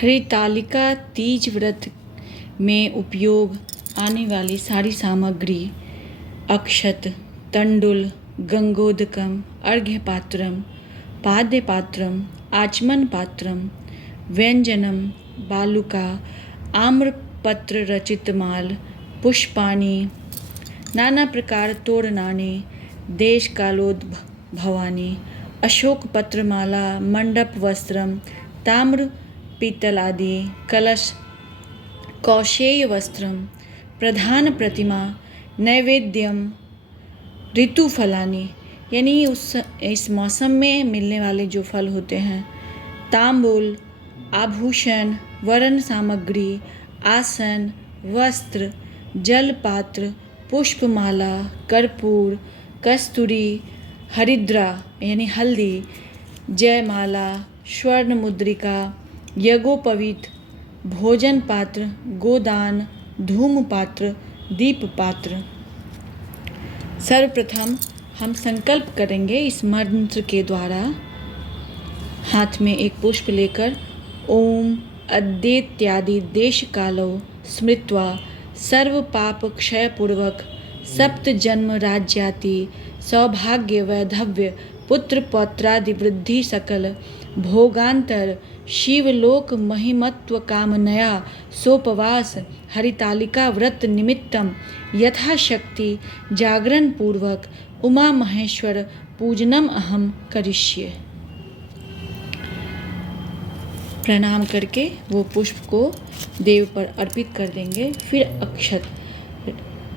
हरितालिका तीज व्रत में उपयोग आने वाली सारी सामग्री अक्षत, तंडुल, गंगोदकम, अर्घ्यपात्रम, पाद्यपात्रम, आचमन पात्रम, व्यंजनम, बालुका, आम्रपत्र रचितमाल, पुष्पाणि, नाना प्रकार तोरणानि, देशकालोद्भवानि, अशोक पत्रमाला, मंडप वस्त्रम, ताम्र पीतलादि, कलश, कौशेय वस्त्रम, प्रधान प्रतिमा, नैवेद्यम, ऋतुफलानि यानी इस मौसम में मिलने वाले जो फल होते हैं, तांबूल, आभूषण, वरण सामग्री, आसन, वस्त्र, जलपात्र, पुष्पमाला, कर्पूर, कस्तूरी, हरिद्रा यानी हल्दी, जयमाला, स्वर्ण मुद्रिका, यज्ञोपवीत, भोजन पात्र, गोदान, धूम पात्र, दीप पात्र। सर्वप्रथम हम संकल्प करेंगे इस मंत्र के द्वारा। हाथ में एक पुष्प लेकर ओम अद्येत्यादि देश कालो स्मृत्वा सर्व पाप क्षय पूर्वक सप्त जन्म राज्याति सौभाग्य वैधव्य पुत्र पौत्रादि वृद्धि सकल भोगांतर शिवलोक महिमत्व कामनया सोपवास हरितालिका व्रत निमित्तम यथाशक्ति जागरण पूर्वक उमा महेश्वर पूजनम अहम करिष्ये। प्रणाम करके वो पुष्प को देव पर अर्पित कर देंगे। फिर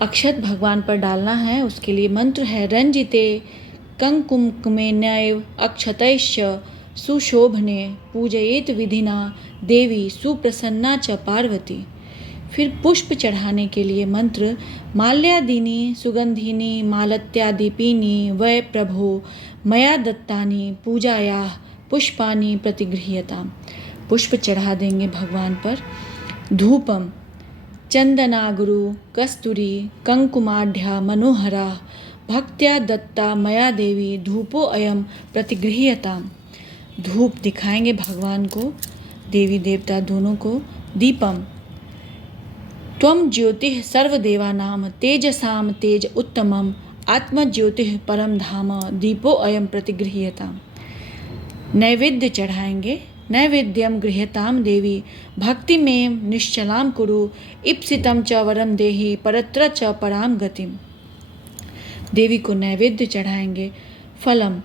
अक्षत भगवान पर डालना है। उसके लिए मंत्र है रंजिते कंकुमकुमेनैव अक्षतैश्च सुशोभने पूजयेत विधिना देवी सुप्रसन्ना च पार्वती। फिर पुष्प चढ़ाने के लिए मंत्र माल्यादीनि सुगंधिनी मालत्यादीपीनि वै प्रभो मया दत्तानि पूजायाः पुष्पानि प्रतिगृह्यताम्। पुष्प चढ़ा देंगे भगवान पर। धूपम चंदनागुरु कस्तूरी कंकुमाढ्या मनोहरा भक्त्या दत्ता मया देवी धूपो अयम प्रतिगृह्यताम्। धूप दिखाएंगे भगवान को, देवी देवता दोनों को। दीपम त्वं ज्योतिः सर्वदेवानां तेजसां तेज उत्तमम् आत्मज्योतिः परम धाम दीपो अयम प्रतिगृह्यताम्। नैवेद्य चढ़ाएंगे। नैवेद्यम गृह्यताम देवी भक्ति में निश्चलां कुरु इप्सितं च वरम देहि परत्र च पराम गतिम। देवी को नैवेद्य चढ़ाएंगे। फलम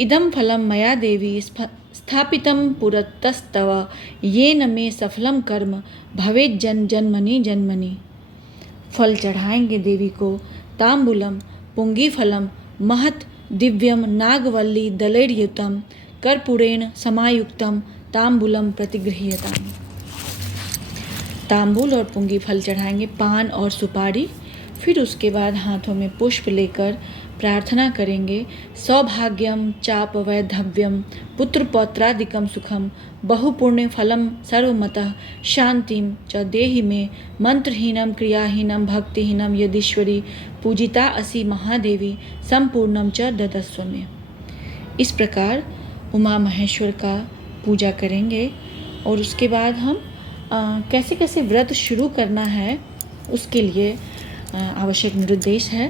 इदम फलम मया देवी स्थापितं पुरतस्तव येन मे सफलम कर्म भवेत् जन्मनि जन्मनि। फल चढ़ाएंगे देवी को। तांबूलम पुंगीफलम महत् दिव्यम नागवल्ली दलैर्युतम कर्पूरेण समायुक्तम तांबूलम प्रतिगृह्यताम्। तांबूल और पुंगी फल चढ़ाएंगे, पान और सुपारी। फिर उसके बाद हाथों में पुष्प लेकर प्रार्थना करेंगे सौभाग्यम चाप वैधव्यम पुत्र पौत्रादिकम सुखम बहुपुण्य फलम सर्वमतः शांतिम च देहि में मंत्रहीनम क्रियाहीनम भक्तिहीनम यदीश्वरी पूजिता असि महादेवी संपूर्णम च ददस्व में। इस प्रकार उमा महेश्वर का पूजा करेंगे। और उसके बाद हम कैसे कैसे व्रत शुरू करना है उसके लिए आवश्यक निर्देश है।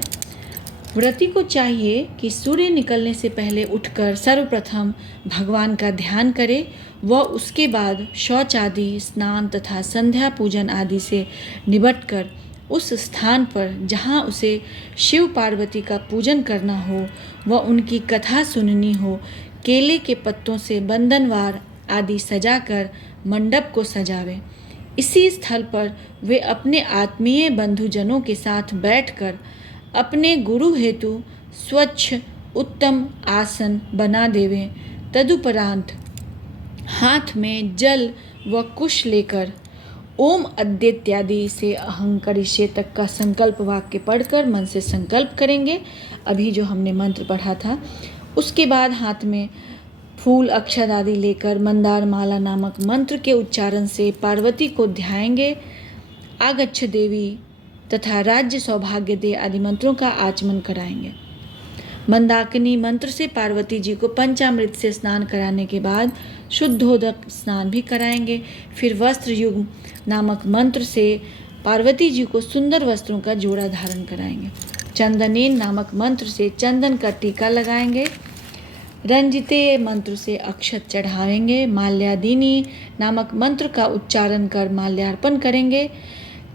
व्रती को चाहिए कि सूर्य निकलने से पहले उठकर सर्वप्रथम भगवान का ध्यान करे व उसके बाद शौच आदि स्नान तथा संध्या पूजन आदि से निबटकर उस स्थान पर जहाँ उसे शिव पार्वती का पूजन करना हो व उनकी कथा सुननी हो केले के पत्तों से बंधनवार आदि सजाकर मंडप को सजावे। इसी स्थल पर वे अपने आत्मीय बंधुजनों के साथ बैठकर अपने गुरु हेतु स्वच्छ उत्तम आसन बना देवें। तदुपरांत हाथ में जल व कुश लेकर ओम अद्येत्यादि से अहं करिष्ये तक का संकल्प वाक्य पढ़कर मन से संकल्प करेंगे, अभी जो हमने मंत्र पढ़ा था। उसके बाद हाथ में फूल अक्षत आदि लेकर मंदार माला नामक मंत्र के उच्चारण से पार्वती को ध्याएंगे। आगच्छ देवी तथा राज्य सौभाग्य दे आदि मंत्रों का आचमन कराएंगे। मंदाकिनी मंत्र से पार्वती जी को पंचामृत से स्नान कराने के बाद शुद्धोदक स्नान भी कराएंगे। फिर वस्त्र युग नामक मंत्र से पार्वती जी को सुंदर वस्त्रों का जोड़ा धारण कराएंगे। चंदनेन नामक मंत्र से चंदन का टीका लगाएंगे। रंजिते मंत्र से अक्षत चढ़ाएंगे। माल्यादिनी नामक मंत्र का उच्चारण कर माल्यार्पण करेंगे।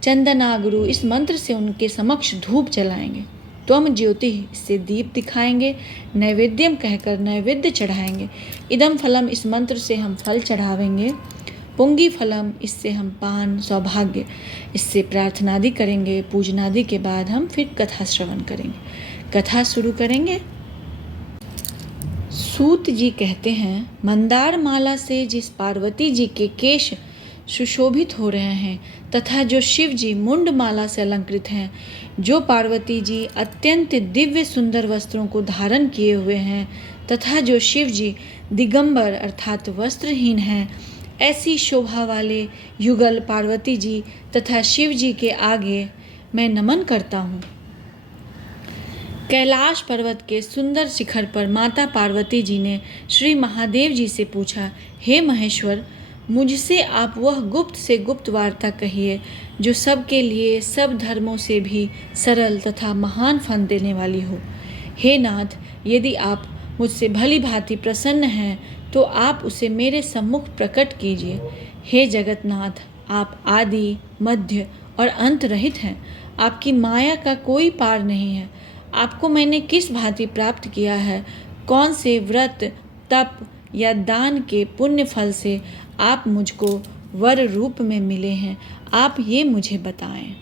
चंदनागुरु इस मंत्र से उनके समक्ष धूप जलाएंगे। त्वम ज्योति इससे दीप दिखाएंगे। नैवेद्यम कहकर नैवेद्य चढ़ाएंगे। इदम फलम इस मंत्र से हम फल चढ़ावेंगे। पुंगी फलम इससे हम पान सौभाग्य इससे प्रार्थनादि करेंगे। पूजनादि के बाद हम फिर कथा श्रवण करेंगे। कथा शुरू करेंगे। सूत जी कहते हैं, मंदार माला से जिस पार्वती जी के केश सुशोभित हो रहे हैं तथा जो शिव जी मुंड माला से अलंकृत हैं, जो पार्वती जी अत्यंत दिव्य सुंदर वस्त्रों को धारण किए हुए हैं तथा जो शिव जी दिगंबर अर्थात वस्त्रहीन हैं, ऐसी शोभा वाले युगल पार्वती जी तथा शिव जी के आगे मैं नमन करता हूँ। कैलाश पर्वत के सुंदर शिखर पर माता पार्वती जी ने श्री महादेव जी से पूछा, हे महेश्वर, मुझसे आप वह गुप्त से गुप्त वार्ता कहिए जो सबके लिए सब धर्मों से भी सरल तथा महान फल देने वाली हो। हे नाथ, यदि आप मुझसे भली भांति प्रसन्न हैं तो आप उसे मेरे सम्मुख प्रकट कीजिए। हे जगन्नाथ, आप आदि मध्य और अंत रहित हैं। आपकी माया का कोई पार नहीं है। आपको मैंने किस भांति प्राप्त किया है? कौन से व्रत तप या दान के पुण्य फल से आप मुझको वर रूप में मिले हैं? आप ये मुझे बताएं।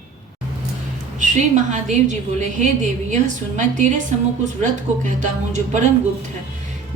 श्री महादेव जी बोले, हे देवी, यह सुन, मैं तेरे सम्मुख उस व्रत को कहता हूँ जो परम गुप्त है।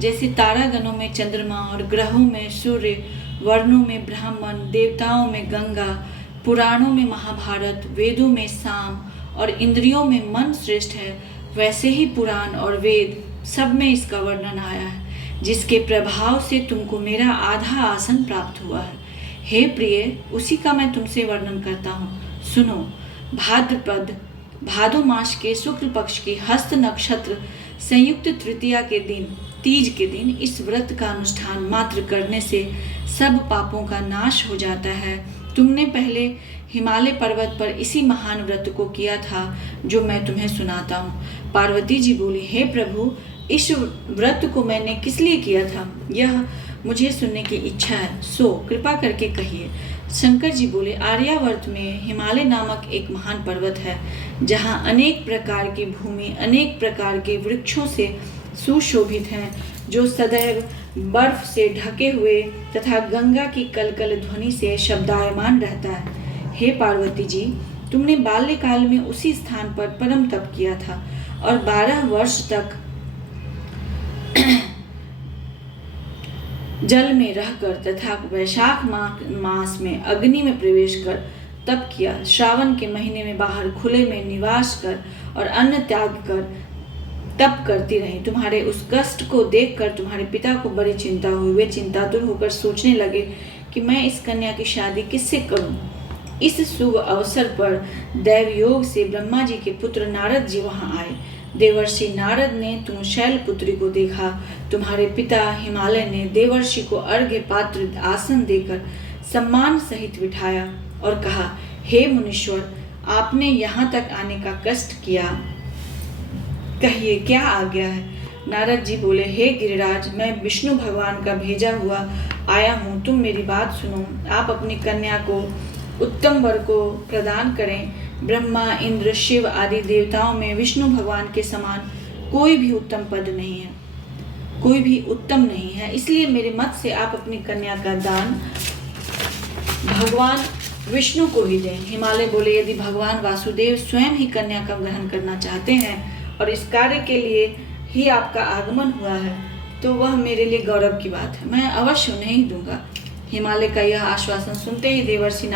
जैसे तारागणों में चंद्रमा और ग्रहों में सूर्य, वर्णों में ब्राह्मण, देवताओं में गंगा, पुराणों में महाभारत, वेदों में साम और इंद्रियों में मन श्रेष्ठ है, वैसे ही पुराण और वेद सब में इसका वर्णन आया है, जिसके प्रभाव से तुमको मेरा आधा आसन प्राप्त हुआ है। हे प्रिय, उसी का मैं तुमसे वर्णन करता हूँ। सुनो, भाद्रपद भादो मास के शुक्ल पक्ष की हस्त नक्षत्र संयुक्त तृतीया के दिन, तीज के दिन इस व्रत का अनुष्ठान मात्र करने से सब पापों का नाश हो जाता है। तुमने पहले हिमालय पर्वत पर इसी महान व्रत को किया था जो मैं तुम्हें सुनाता हूँ। पार्वती जी बोली, हे प्रभु, इस व्रत को मैंने किस लिए किया था, यह मुझे सुनने की इच्छा है, सो कृपा करके कहिए। शंकर जी बोले, आर्यावर्त में हिमालय नामक एक महान पर्वत है, जहाँ अनेक प्रकार की भूमि अनेक प्रकार के वृक्षों से सुशोभित हैं, जो सदैव बर्फ से ढके हुए तथा गंगा की कलकल ध्वनि से शब्दायमान रहता है। हे पार्वती जी, तुमने बाल्यकाल में उसी स्थान पर परम तप किया था और 12 वर्ष तक जल में रहकर तथा वैशाख मास में अग्नि में प्रवेश कर तप किया। श्रावण के महीने में बाहर खुले में निवास कर और अन्न त्याग कर तप करती रही। तुम्हारे उस कष्ट को देखकर तुम्हारे पिता को बड़ी चिंता हुई। वे चिंतातुर होकर सोचने लगे कि मैं इस कन्या की शादी किससे करूं। इस शुभ अवसर पर दैवयोग से ब्रह्मा जी के पुत्र नारद जी वहां आए। देवर्षि नारद ने तुम शैलपुत्री को देखा। तुम्हारे पिता हिमालय ने देवर्षि को अर्घ्य पात्र आसन देकर सम्मान सहित बिठाया और कहा, हे मुनीश्वर, आपने यहाँ तक आने का कष्ट किया, कहिए क्या आज्ञा है। नारद जी बोले, हे गिरिराज, मैं विष्णु भगवान का भेजा हुआ आया हूँ। तुम मेरी बात सुनो। आप अपनी कन्या को उत्तम वर को प्रदान करें। ब्रह्मा, इंद्र, शिव आदि देवताओं में विष्णु भगवान के समान कोई भी उत्तम पद नहीं है, कोई भी उत्तम नहीं है। इसलिए मेरे मत से आप अपनी कन्या का दान भगवान विष्णु को ही दें। हिमालय बोले, यदि भगवान वासुदेव स्वयं ही कन्या का ग्रहण करना चाहते हैं और इस कार्य के लिए ही आपका आगमन हुआ है, तो वह मेरे लिए गौरव की बात है। मैं अवश्य उन्हें ही दूंगा। हिमालय का यह आश्वासन सुनते ही देवर्षि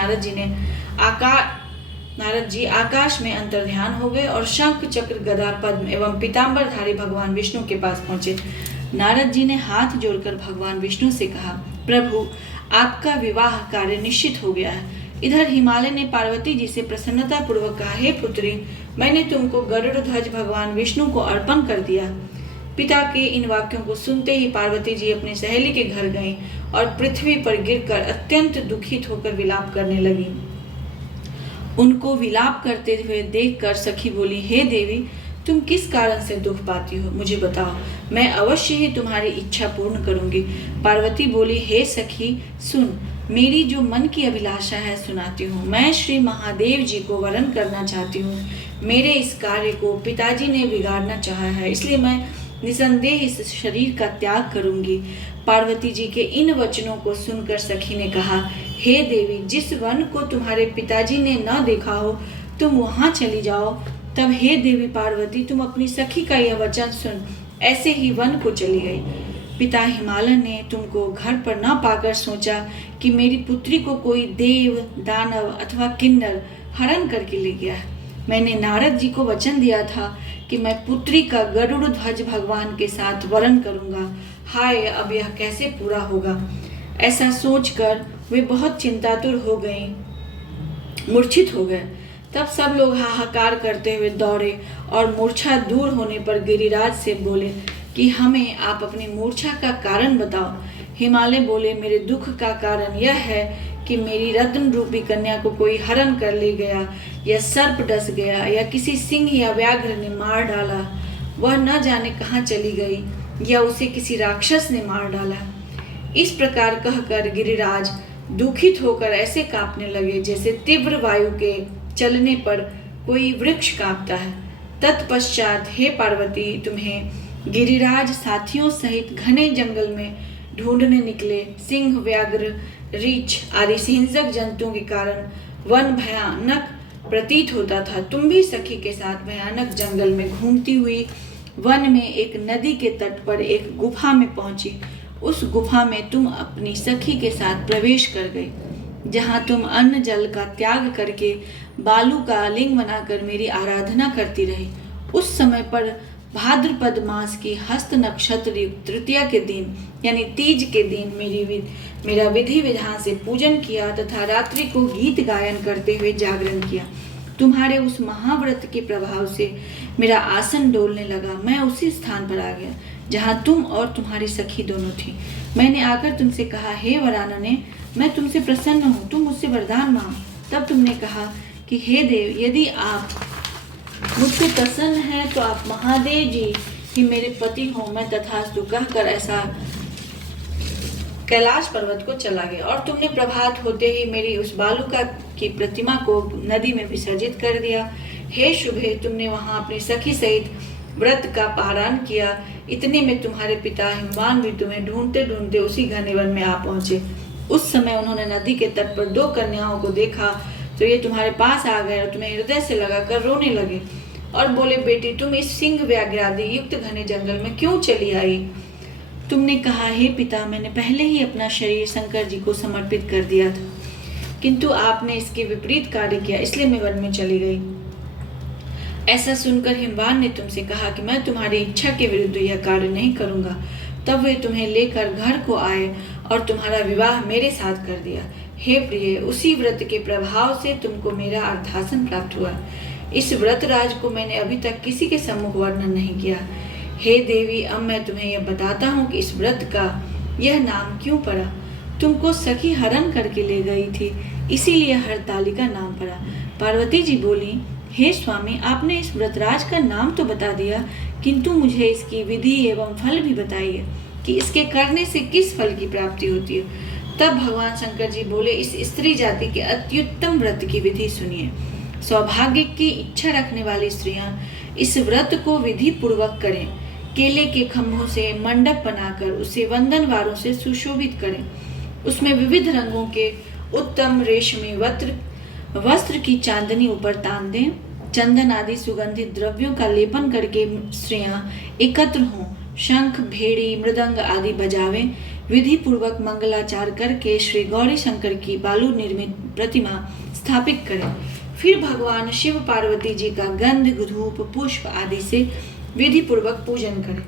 नारद जी आकाश में अंतर्ध्यान हो गए और शंख, चक्र, गदा, पद्म एवं पीतांबरधारी भगवान विष्णु के पास पहुंचे। नारद जी ने हाथ जोड़कर भगवान विष्णु से कहा, प्रभु, आपका विवाह कार्य निश्चित हो गया है। इधर हिमालय ने पार्वती जी से प्रसन्नता पूर्वक कहा, हे पुत्री, मैंने तुमको गरुड़ ध्वज भगवान विष्णु को अर्पण कर दिया। पिता के इन वाक्यों को सुनते ही पार्वती जी अपनी सहेली के घर गईं और पृथ्वी पर गिरकर अत्यंत दुखित होकर विलाप करने लगी। उनको विलाप करते हुए देखकर सखी बोली, हे देवी, तुम किस कारण से दुख पाती हो, मुझे बताओ, मैं अवश्य ही तुम्हारी इच्छा पूर्ण करूंगी। पार्वती बोली, हे सखी, सुन, मेरी जो मन की अभिलाषा है सुनाती हूँ। मैं श्री महादेव जी को वरण करना चाहती हूँ। मेरे इस कार्य को पिताजी ने बिगाड़ना चाहा है, इसलिए मैं निसंदेह इस शरीर का त्याग करूंगी। पार्वती जी के इन वचनों को सुनकर सखी ने कहा, हे देवी, जिस वन को तुम्हारे पिताजी ने न देखा हो तुम वहां चली जाओ। तब हे देवी पार्वती, तुम अपनी सखी का यह वचन सुन ऐसे ही वन को चली गई। पिता हिमालय ने तुमको घर पर न पाकर सोचा कि मेरी पुत्री को कोई देव, दानव अथवा किन्नर हरण करके ले गया है। मैंने नारद जी को वचन दिया था कि मैं पुत्री का गरुड़ ध्वज भगवान के साथ वरण करूंगा। हाय, अब यह कैसे पूरा होगा। ऐसा सोचकर वे बहुत चिंतातुर हो गईं, मूर्छित हो गए। तब सब लोग हाहाकार करते हुए दौड़े और मूर्छा दूर होने पर गिरिराज से बोले कि हमें आप अपनी मूर्छा का कारण बताओ। हिमालय बोले, मेरे दुख का कारण यह है कि मेरी रत्न रूपी कन्या को कोई हरण कर ले गया, या सर्प डस गया, या किसी सिंह या व्याघ्र ने मार डाला। वह न जाने कहाँ चली गई, या उसे किसी राक्षस ने मार डाला। इस प्रकार कहकर गिरिराज दुखित होकर ऐसे कांपने लगे जैसे तीव्र वायु के चलने पर कोई वृक्ष कांपता है। तत्पश्चात हे पार्वती, तुम्हें गिरिराज साथियों सहित घने जंगल में ढूंढने निकले। सिंह, व्याघ्र, रीछ आदि हिंसक जंतुओं के कारण वन भयानक प्रतीत होता था। तुम भी सखी के साथ भयानक जंगल में घूमती हुई वन में एक नदी के तट पर एक गुफा में पहुंची। उस गुफा में तुम अपनी सखी के साथ प्रवेश कर गई, जहां तुम अन्न जल का त्याग करके बालू का लिंग बनाकर मेरी आराधना करती रही। उस समय पर भाद्रपद मास की हस्त नक्षत्र युक्त तृतीया के दिन यानी तीज के दिन मेरा विधि विधान से पूजन किया तथा रात्रि को गीत गायन करते हुए जागरण किया। तुम्हारे उस महाव्रत के प्रभाव से मेरा आसन डोलने लगा। मैं उसी स्थान पर आ गया जहां तुम और तुम्हारी सखी दोनों थी। मैंने आकर तुमसे कहा, हे वरानने, मैं तुमसे प्रसन्न हूँ, तुम मुझसे वरदान मांग। तब तुमने कहा कि हे देव, यदि आप मुझसे प्रसन्न हैं तो आप महादेव जी ही मेरे पति हो। मैं तथास्तु कहकर ऐसा कैलाश पर्वत को चला गया और तुमने प्रभात होते ही मेरी उस बालुका की प्रतिमा को नदी में विसर्जित कर दिया। हे शुभे, तुमने वहां अपनी सखी सहित व्रत का पारण किया। इतने में तुम्हारे पिता हिमवान भी तुम्हें ढूंढते ढूंढते उसी घने वन में आ पहुंचे। उस समय उन्होंने नदी के तट पर 2 कन्याओं को देखा तो ये तुम्हारे पास आ गए और तुम्हें हृदय से लगाकर रोने लगे और बोले, बेटी, तुम इस सिंह व्याघ्र आदि युक्त घने जंगल में क्यों चली आई। तुमने कहा, हे पिता, मैंने पहले ही अपना शरीर शंकर जी को समर्पित कर दिया था, किंतु आपने इसके विपरीत कार्य किया, इसलिए मैं वन में चली गई। ऐसा सुनकर हिमवान ने तुमसे कहा कि मैं तुम्हारी इच्छा के विरुद्ध यह कार्य नहीं करूंगा। तब वे तुम्हें लेकर घर को आए और तुम्हारा विवाह मेरे साथ कर दिया। हे प्रिय, उसी व्रत के प्रभाव से तुमको मेरा अर्धासन प्राप्त हुआ। इस व्रत राज को मैंने अभी तक किसी के सम्मुख वर्णन नहीं किया। हे देवी, अब मैं तुम्हें यह बताता हूँ कि इस व्रत का यह नाम क्यों पड़ा। तुमको सखी हरण करके ले गई थी, इसीलिए हरतालिका नाम पड़ा। पार्वती जी बोली, हे स्वामी, आपने इस व्रतराज का नाम तो बता दिया, किंतु मुझे इसकी विधि एवं फल भी बताइए कि इसके करने से किस फल की प्राप्ति होती है। तब भगवान शंकर जी बोले, इस स्त्री जाति के अत्युत्तम व्रत की विधि सुनिए। सौभाग्य की इच्छा रखने वाली स्त्रियां इस व्रत को विधि पूर्वक करें। केले के खंभों से मंडप बनाकर उसे वंदनवारों से सुशोभित करें। उसमें विविध रंगों के उत्तम रेशमी वस्त्र की चांदनी ऊपर तान दें। चंदन आदि सुगंधित द्रव्यों का लेपन करके स्त्रियां एकत्र हों। शंख, भेड़ी, मृदंग आदि बजावें। विधि पूर्वक मंगलाचार करके श्री गौरी शंकर की बालू निर्मित प्रतिमा स्थापित करें। फिर भगवान शिव पार्वती जी का गंध, धूप, पुष्प आदि से विधि पूर्वक पूजन करें।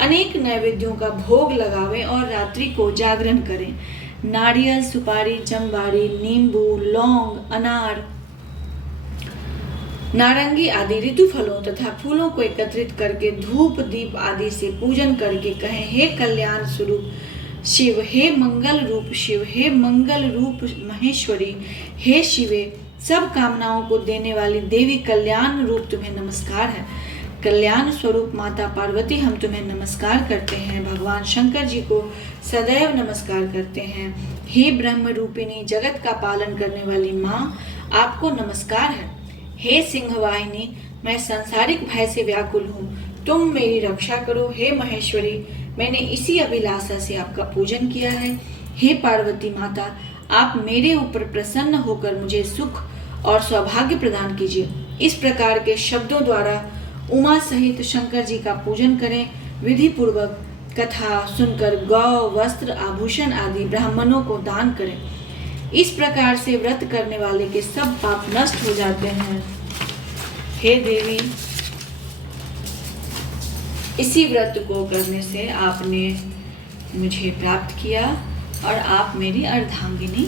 अनेक नैवेद्यों का भोग लगावें और रात्रि को जागरण करें। नारियल, सुपारी, चंबारी, नींबू, लौंग, अनार, नारंगी आदि ऋतु फलों तथा फूलों को एकत्रित करके धूप दीप आदि से पूजन करके कहें, हे कल्याण स्वरूप शिव, हे मंगल रूप शिव, हे मंगल रूप महेश्वरी, हे शिवे, सब कामनाओं को देने वाली देवी कल्याण रूप तुम्हें नमस्कार है। कल्याण स्वरूप माता पार्वती हम तुम्हें नमस्कार करते हैं। भगवान शंकर जी को सदैव नमस्कार करते हैं। हे ब्रह्म रूपिणी जगत का पालन करने वाली माँ, आपको नमस्कार है। हे सिंहवाहिनी, मैं सांसारिक भय से व्याकुल हूँ, तुम मेरी रक्षा करो। हे महेश्वरी, मैंने इसी अभिलाषा से आपका पूजन किया है। हे पार्वती माता, आप मेरे ऊपर प्रसन्न होकर मुझे सुख और सौभाग्य प्रदान कीजिए। इस प्रकार के शब्दों द्वारा उमा सहित शंकर जी का पूजन करें। विधि पूर्वक कथा सुनकर गौ, वस्त्र, आभूषण आदि ब्राह्मणों को दान करें। इस प्रकार से व्रत करने वाले के सब पाप नष्ट हो जाते हैं। हे देवी, इसी व्रत को करने से आपने मुझे प्राप्त किया और आप मेरी अर्धांगिनी